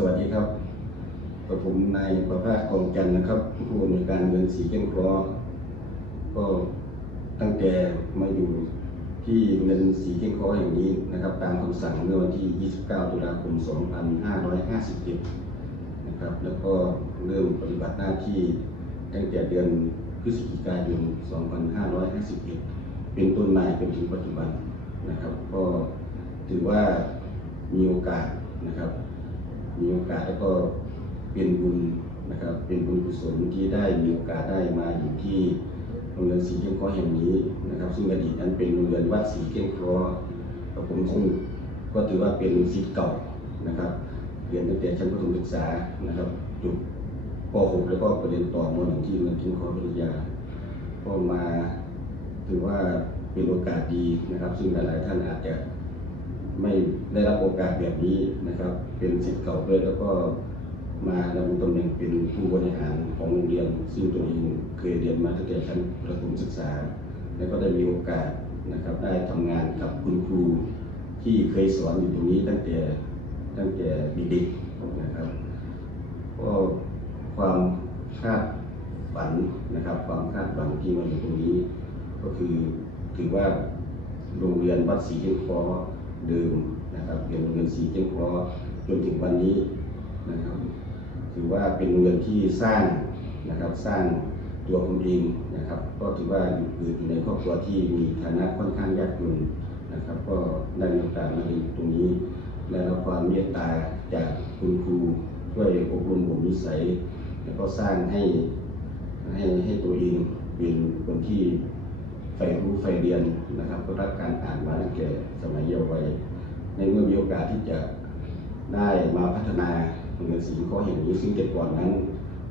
สวัสดีครับกับผมนายประภาสกองจันทร์นะครับผู้อำนวยการเงินสีเจ้งคราะห์ก็ตั้งแต่มาอยู่ที่เงินสีเจ้งคราะห์แห่งนี้นะครับ ตามคำสั่งเมื่อวันที่ 29 ตุลาคม 2557นะครับ แล้วก็เริ่มปฏิบัติหน้าที่ตั้งแต่เดือนพฤศจิกายน 2551 เป็นต้นมาจนถึงปัจจุบันนะครับ ก็ถือว่ามีโอกาสนะครับ มีโอกาสแล้วก็เป็นบุญนะครับ เป็นบุญกุศลที่ได้มีโอกาสได้มาอยู่ที่โรงเรียนสีเก้งคราะห์แห่งนี้นะครับ ซึ่งอดีตนั้นเป็นโรงเรียนวัดสีเก้งคราะห์กับผมซึ่งก็ถือว่าเป็นศิษย์เก่านะครับเรียนตั้งแต่ชั้นประถมศึกษานะครับจุดป .6 แล้วก็ประเด็นต่อม .1 ที่โรงเรียนเก้งคราะห์วิทยาก็มาถือว่าเป็นโอกาสดีนะครับ ซึ่งหลายๆท่านอาจจะ ไม่ได้รับโอกาสแบบนี้นะครับ เป็นสิทธิ์เก่าด้วยแล้วก็มาดำรงตำแหน่งเป็นผู้บริหารของโรงเรียน ซึ่งตัวเองเคยเรียนมาตั้งแต่ชั้นประถมศึกษา แล้วก็ได้มีโอกาสนะครับ ได้ทำงานกับคุณครูที่เคยสอนอยู่ตรงนี้ตั้งแต่ตั้งแต่เด็กๆนะครับก็ความคาดฝันนะครับ ความคาดหวังที่มาอยู่ตรงนี้ ก็คือถือว่าโรงเรียนวัดศรีเจ้งคราะห์ เดิมนะครับเป็นโรงเรียนศรีเจ้งเคราะห์จนถึงวันนี้นะครับถือว่าเป็นโรงเรียนที่สร้างนะครับสร้างตัวผมเองนะครับก็ถือว่าอยู่อยู่ในครอบครัวที่มีฐานะค่อนข้างยากจนนะครับ ก็ได้มีโอกาสมาอยู่ตรงนี้ และรับความเมตตาจากคุณครูช่วยอบรมบ่มนิสัย แล้วก็สร้างให้ให้ให้ตัวเองเป็นคนที่ ใฝ่รู้ใฝ่เรียนนะครับก็รักการอ่านมาตั้งแต่สมัยเยาว์วัยในเมื่อมีโอกาสที่จะได้มาพัฒนาโรงเรียนศรีข้อแห่งนี้ซึ่งแต่ก่อนนั้น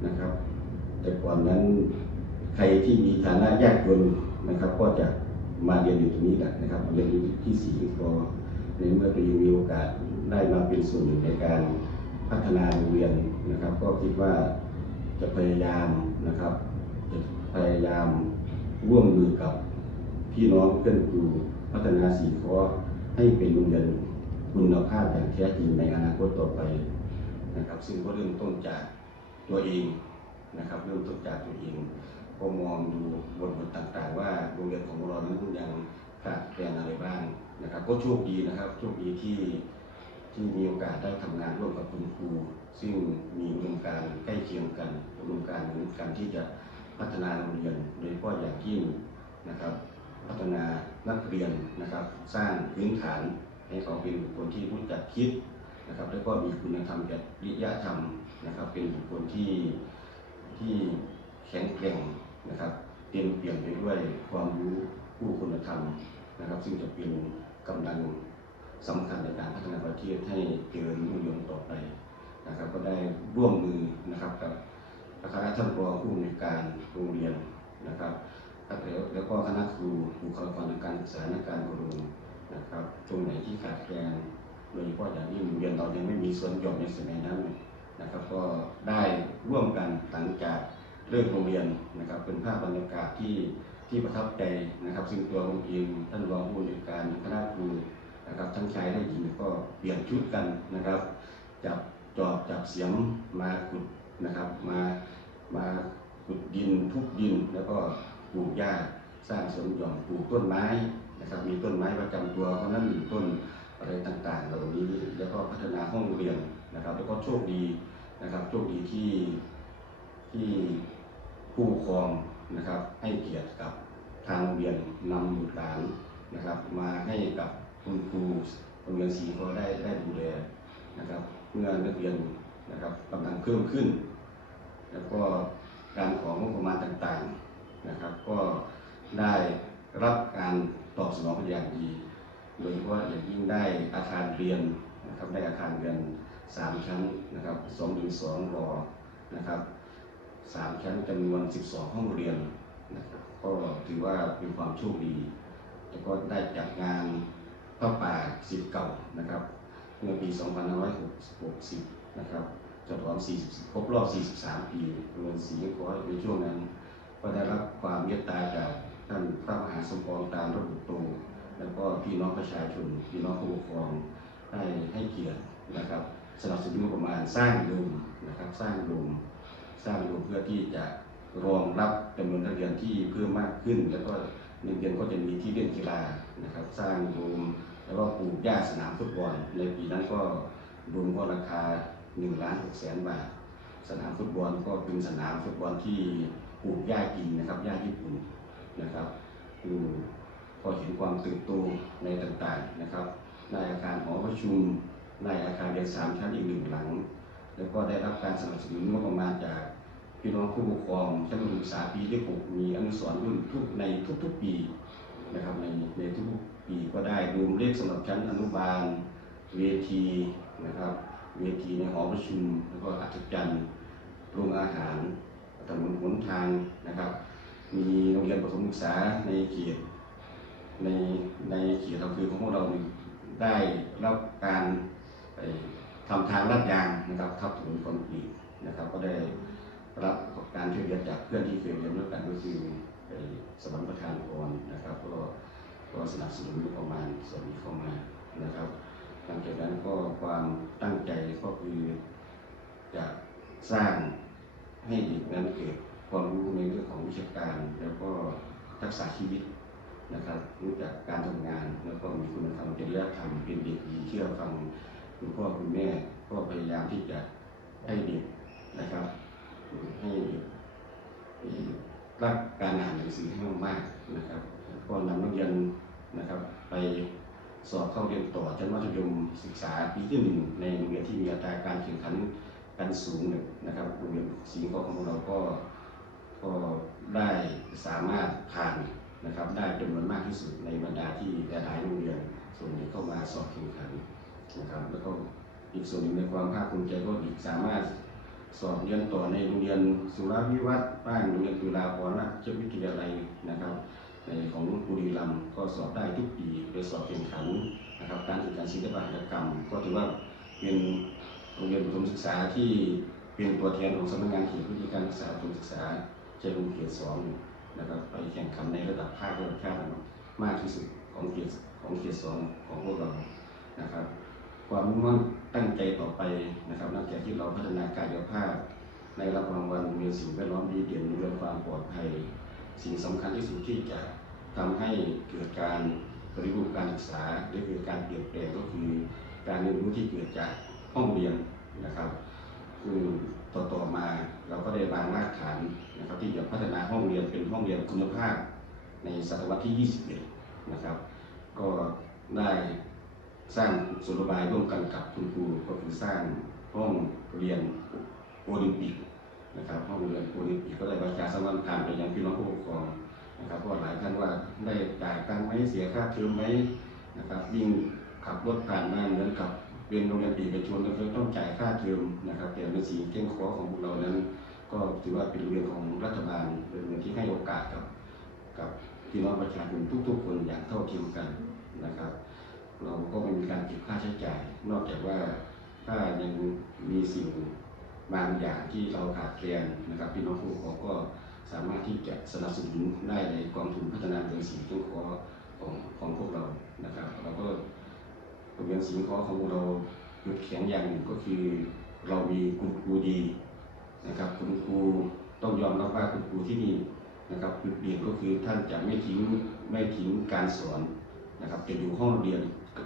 นะครับ แต่ก่อนนั้นใครที่มีฐานะยากจนนะครับ ก็จะมาเรียนอยู่ตรงนี้แหละนะครับเรียนอยู่ที่ศรีกอในเมื่อตัวเองมีโอกาสได้มาเป็นส่วนหนึ่งในการพัฒนาโรงเรียนนะครับ ก็คิดว่าจะพยายามนะครับจะพยายามร่วมมือกับ พี่น้องเพื่อนครูพัฒนาสีข้อให้เป็นโรงเรียนคุณภาพอย่างแท้จริงในอนาคตต่อไปนะครับ ซึ่งก็เริ่มต้นจากตัวเองนะครับเริ่มต้นจากตัวเองก็มองดูบทบทต่างๆ ว่าโรงเรียนของเรานั้นยังขาดแคลนอะไรบ้างนะครับ ก็โชคดีนะครับโชคดีที่ที่มีโอกาสได้ทำงานร่วมกับคุณครู ซึ่งมีอุดมการใกล้เคียงกันอุดมการณ์เหมือนกันที่จะพัฒนาโรงเรียนโดยเฉพาะอย่างยิ่งนะครับ พัฒนานักเรียนนะครับ สร้างพื้นฐานให้เขาเป็นบุคคลที่รู้จักคิดนะครับ แล้วก็มีคุณธรรมจริยธรรมนะครับ เป็นบุคคลที่ที่แข็งแกร่งนะครับเต็มเปี่ยมไปด้วยความรู้ผู้คุณธรรมนะครับ ซึ่งจะเป็นกำลังสำคัญในการพัฒนาประเทศให้เจริญรุ่งเรืองต่อไปนะครับ ก็ได้ร่วมมือนะครับกับคณะท่านรองผู้อำนวยการโรงเรียนนะครับ ครับแล้วแล้วก็คณะครูบุคลากรทางการศึกษาและการอบรมนะครับ ตรงไหนที่ขาดแคลนโดยเฉพาะอย่างยิ่งโรงเรียนเรายังไม่มีส่วนหย่อนในสมัยนั้นนะครับ ก็ได้ร่วมกันหลังจากเลิกโรงเรียนนะครับเป็นภาพบรรยากาศที่ที่ประทับใจนะครับ ซึ่งตัวผมเองท่านรองผู้อำนวยการคณะครูนะครับทั้งชายและหญิงก็เปลี่ยนชุดกันนะครับจับจอบจับเสียมมาขุดนะครับมามาขุดดินทุบดินแล้วก็ ปลูกหญ้าสร้างสวนหย่อมปลูกต้นไม้นะครับ มีต้นไม้ประจำตัวเพราะนั้นหนึ่งต้นอะไรต่างๆ เหล่านี้แล้วก็พัฒนาห้องเรียนนะครับ แล้วก็โชคดีนะครับโชคดีที่ที่ผู้ปกครองนะครับ ให้เกียรติกับทางโรงเรียนนำบุตรหลานนะครับ มาให้กับคุณครูโรงเรียนศรีเขาได้ได้ดูแลนะครับเมื่อนักเรียนนะครับกำลังเพิ่มขึ้น แล้วก็การของงบประมาณต่างๆ นะครับ ก็ได้รับการตอบสนองเป็นอย่างดี โดยเฉพาะอย่างยิ่งได้อาคารเรียนนะครับได้อาคารเรียนสามชั้นนะครับสองถึงสองรอนะครับสามชั้นจำนวน 12 ห้องเรียนนะครับก็ถือว่าเป็นความโชคดี แล้วก็ได้จัดงานพระป่าสิทธิ์เก่านะครับเมื่อปี 2560 นะครับจนถึง40 ครบรอบ 43 ปีโรงเรียนศรีขอในช่วงนั้น ก็ได้รับความเมตตาจากท่านพระมหาสมปองตามระบุตรงแล้วก็พี่น้องประชาชนพี่น้องผู้ปกครองได้ให้เกียรตินะครับสนับสนุนประมาณสร้างโดมนะครับสร้างโดมสร้างโดมเพื่อที่จะรองรับจำนวนนักเรียนที่เพิ่มมากขึ้น แล้วก็นักเรียนก็จะมีที่เล่นกีฬานะครับ สร้างโดมแล้วก็ปลูกหญ้าสนามฟุตบอลในปีนั้นก็รวมก็ราคา1ล้าน6แสนบาท สนามฟุตบอลก็เป็นสนามฟุตบอลที่ ปลูกหญ้ากินนะครับหญ้าญี่ปุ่นนะครับคือเห็นความเติบโตในต่างๆนะครับในอาคารหอประชุมในอาคารเรียนสามชั้นอีกหนึ่งหลัง แล้วก็ได้รับการสนับสนุนงบประมาณจากพี่น้องผู้ปกครองชั้นประถมศึกษาปีที่หกมีอนุสรณ์รุ่นทุกในทุกๆปีนะครับในในทุกๆปีก็ได้รวมเลขสำหรับชั้นอนุบาลเวทีนะครับเวทีในหอประชุมแล้วก็อัศจรรย์โรงอาหาร ถนนหนทางนะครับ มีโรงเรียนประถมศึกษาในเขตในในเขตอำเภอของพวกเราได้รับการไปทำทางลาดยางนะครับทับถนนคอนกรีตนะครับ ก็ได้รับการช่วยเหลือจากเพื่อนที่เคยเรียนด้วยกันก็คือไปสมรประทานพรนะครับ ก็ก็สนับสนุนประมาณส่วนนี้เข้ามานะครับหลังจากนั้นก็ความตั้งใจก็คือจะสร้าง ให้เด็กนั้นเกิดความรู้ในเรื่องของวิชาการ แล้วก็ทักษะชีวิตนะครับรู้จักการทำงานแล้วก็มีคุณธรรมจริยธรรมเป็นเด็กดีเชื่อฟังคุณพ่อคุณแม่ก็พยายามที่จะให้เด็กนะครับให้รักการอ่านหนังสือให้มากๆนะครับก็นำนักเรียนนะครับไปสอบเข้าเรียนต่อชั้นมัธยมศึกษาปีที่หนึ่งในโรงเรียนที่มีอัตราการแข่งขัน กันสูงหนึ่งนะครับโรงเรียนสิงห์ของเราก็ก็ได้สามารถผ่านนะครับได้จำนวนมากที่สุดในบรรดาที่หลายโรงเรียนส่วนนี้เข้ามาสอบแข่งขันนะครับแล้วก็อีกส่วนหนึ่งในความภาคภูมิใจก็อีกสามารถสอบเรียนต่อในโรงเรียนสุรวิวัฒน์บ้านโรงเรียนจุฬาภรณราชวิทยาลัยนะครับในของบุรีรัมย์ก็สอบได้ทุกปีไปสอบแข่งขันนะครับการแข่งขันศิลปหัตถกรรม ก็ถือว่าเป็น โรงเรียนประถมศึกษาที่เป็นตัวแทนของสำนักงานเขตพื้นที่การศึกษาประถมศึกษาเชียงรมเขตสองนะครับไปแข่งขันในระดับภาคระดับชาติมากที่สุดของเขตของเขตสองของพวกเรานะครับ ความมุ่งมั่นตั้งใจต่อไปนะครับนอกจากที่เราพัฒนากายภาพในรับรางวัลมีสิ่งแวดล้อมดีเด่นเรื่องความปลอดภัย สิ่งสำคัญที่สุดที่จะทำให้เกิดการปฏิรูปการศึกษาหรือเกิดการเปลี่ยนแปลงก็คือการเรียนรู้ที่เกิดจาก ห้องเรียนนะครับคือต่อต่อมาเราก็ได้วางรากฐานนะครับที่จะพัฒนาห้องเรียนเป็นห้องเรียนคุณภาพ ในศตวรรษที่ 21 นะครับ ก็ได้สร้างสุนบายร่วมกันกับคุณครูก็คือสร้างห้องเรียนโอลิมปิกนะครับห้องเรียนโอลิมปิกก็ได้ประชาสัมพันธ์ผ่านไปยังพี่น้องผู้ปกครองนะครับเพราะหลายท่านว่าได้จ่ายตังค์ไหมเสียค่าเทอมไหมนะครับยิ่งขับรถผ่านมาเหมือนกับ เป็นโรงเรียนเอกชนก็ต้องจ่ายค่าเทอมนะครับแต่เป็นสิ่งเก่งขอของพวกเรานั้น ก็ถือว่าเป็นโรงเรียนของรัฐบาลเป็นโรงเรียนที่ให้โอกาสกับกับพี่น้องประชาชนทุก ๆ คนอย่างเท่าเทียมกันนะครับ เราก็ไม่มีการเก็บค่าใช้จ่าย นอกจากว่าถ้ายังมีสิ่งบางอย่างที่เราขาดแคลนนะครับพี่น้องผู้ปกครองก็สามารถที่จะสนับสนุนได้ในกองทุนพัฒนาเรียนสิ่งที่ขอของของพวกเรานะครับเราก็ เรียนสิ่งขอของเราจุดแข็งอย่างหนึ่งก็คือเรามีคุณครูดีนะครับคุณครูต้องยอมรับว่าคุณครูที่นี่นะครับจุดเปลี่ยนก็คือท่านจะไม่ทิ้งไม่ทิ้งการสอนนะครับจะอยู่ห้องเรียน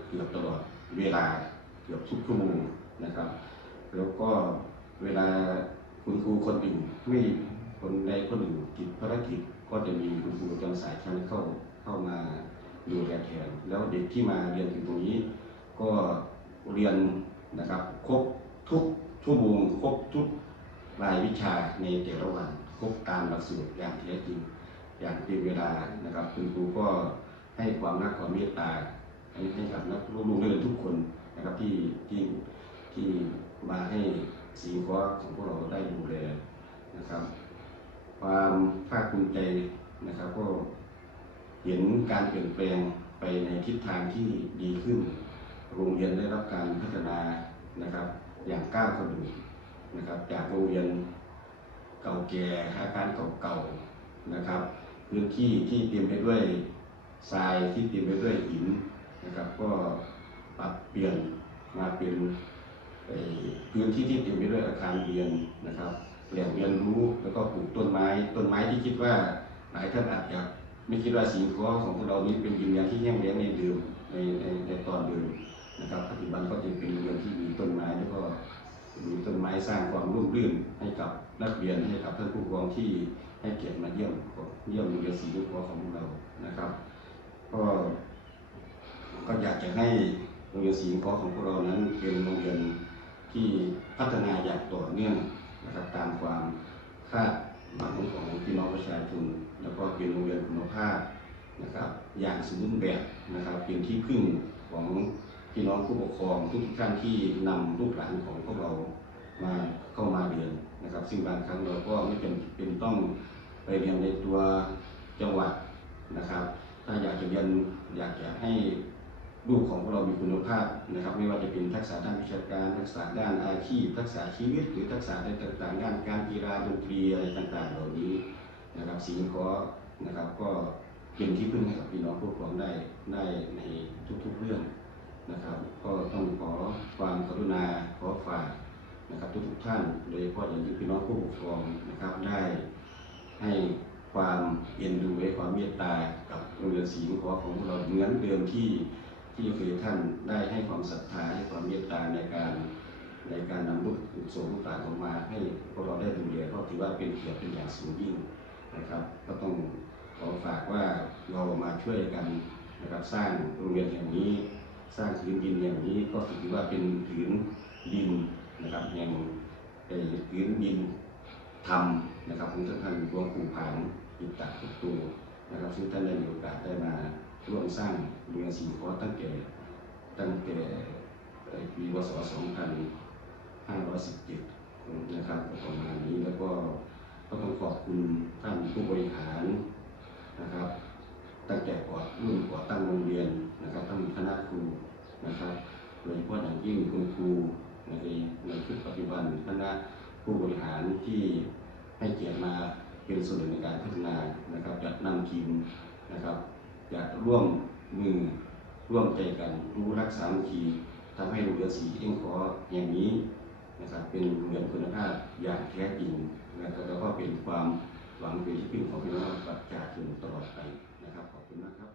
เกือบตลอดเวลาเกือบทุกชั่วโมงนะครับ แล้วก็เวลาคุณครูคนอื่นไม่คนใดคนหนึ่งติดภารกิจก็จะมีคุณครูจำสายชั้นเข้าเข้ามาดูแลแทนแล้วเด็กที่มาเรียนถึงตรงนี้ ก็เรียนนะครับครบทุกชั่วโมงครบทุกรายวิชาในแต่ละวันครบตามหลักสูตรอย่างแท้จริงอย่างเป็นเวลานะครับคุณครูก็ให้ความรักความเมตตาให้ให้กับนักลูกๆนักเรียนทุกคนนะครับที่ที่ที่มาให้สีคอของพวกเราได้ดูแลนะครับ ความภาคภูมิใจนะครับก็เห็นการเปลี่ยนแปลงไปในทิศทางที่ดีขึ้น โรงเรียนได้รับการพัฒนานะครับ อย่างก้าวกระโดดนะครับ จากโรงเรียนเก่าแก่อาคารเก่าๆนะครับ พื้นที่ที่เต็มไปด้วยทรายที่เต็มไปด้วยหินนะครับ ก็ปรับเปลี่ยนมาเป็นพื้นที่ที่เต็มไปด้วยอาคารเรียนนะครับแหล่งเรียนรู้แล้วก็ปลูกต้นไม้ต้นไม้ที่คิดว่าหลายท่านอาจจะไม่คิดว่าสิ่งของของพวกเรานี้เป็นดินแดนที่แห้งแล้งในเดิมในในในตอนเดิม นะครับปัจจุบันก็จะเป็นโรงเรียนที่มีต้นไม้แล้วก็มีต้นไม้สร้างความร่มรื่นให้กับนักเรียนให้กับท่านผู้ปกครองที่ให้เกียรติมาเยี่ยมเยี่ยมโรงเรียนศรีลูกคอของเรานะครับ ก็ก็อยากจะให้โรงเรียนศรีคอของพวกเรานั้นเป็นโรงเรียนที่พัฒนาอย่างต่อเนื่องนะครับตามความคาดหวังของพี่น้องประชาชนแล้วก็เป็นโรงเรียนคุณภาพนะครับ อย่างสมบูรณ์แบบนะครับเป็นที่พึ่งของ พี่น้องผู้ปกครองทุกท่านที่นำลูกหลานของพวกเรามาเข้ามาเรียนนะครับ ซึ่งบางครั้งเราก็ไม่เป็นเป็นต้องไปเรียนในตัวจังหวัดนะครับ ถ้าอยากจะเรียนอยากจะให้ลูกของพวกเรามีคุณภาพนะครับ ไม่ว่าจะเป็นทักษะด้านวิชาการ ทักษะด้านอาชีพ ทักษะชีวิต หรือทักษะในต่างๆด้านการกีฬาดนตรีอะไรต่างๆ เหล่านี้นะครับสิ่งคอนะครับก็เป็นที่พึ่งให้กับพี่น้องผู้ปกครองได้ได้ในทุกๆเรื่อง นะครับ ก็ต้องขอความกรุณาขอฝากนะครับทุกๆท่าน โดยเฉพาะอย่างยิ่งพี่น้องผู้ปกครองนะครับได้ให้ความเอ็นดูให้ความเมตตากับโรงเรียนศรีลุงขอของเราเหมือนเดิมที่ที่เคยท่านได้ให้ความศรัทธาให้ความเมตตาในการในการนำลูกส่งลูกหลานออกมา ให้พวกเราได้ดูแลก็ถือว่าเป็นเกียรติเป็นอย่างสูงยิ่งนะครับ ก็ต้องขอฝากว่าเรามาช่วยกันนะครับสร้างโรงเรียนแห่งนี้ สร้างพื้นดินอย่างนี้ก็ถือว่าเป็นผืนดินนะครับแห่งเอ่อผืนดินธรรมนะครับของท่านหลวงปู่ผางอิตตะตุตูนะครับซึ่งท่านได้มีโอกาสได้มาร่วมสร้างเมืองสิงคอตั้งแต่ตั้งแต่เอ่อปีวศ2517นะครับประมาณนี้แล้วก็ก็ต้องขอบคุณท่านผู้บริหารนะครับ ตั้งแต่ก่อรุ่นก่อตั้งโรงเรียนนะครับทั้งคณะครูนะครับโดยเฉพาะอย่างยิ่งคุณครูในในชุดปัจจุบันคณะผู้บริหารที่ให้เกียรติมาเป็นส่วนหนึ่งในการพัฒนานะครับจัดนำทีมนะครับจะร่วมมือร่วมใจกันรู้รักสามัคคีทำให้โรงเรียนสีเอ็งขอแห่างนี้นะครับเป็นโรงเรียนคุณภาพอย่างแท้จริงนะครับแล้วก็เป็นความหวังเป็นที่พึ่งของพี่น้องประชาชนตลอดไป นะครับขอบคุณมากครับ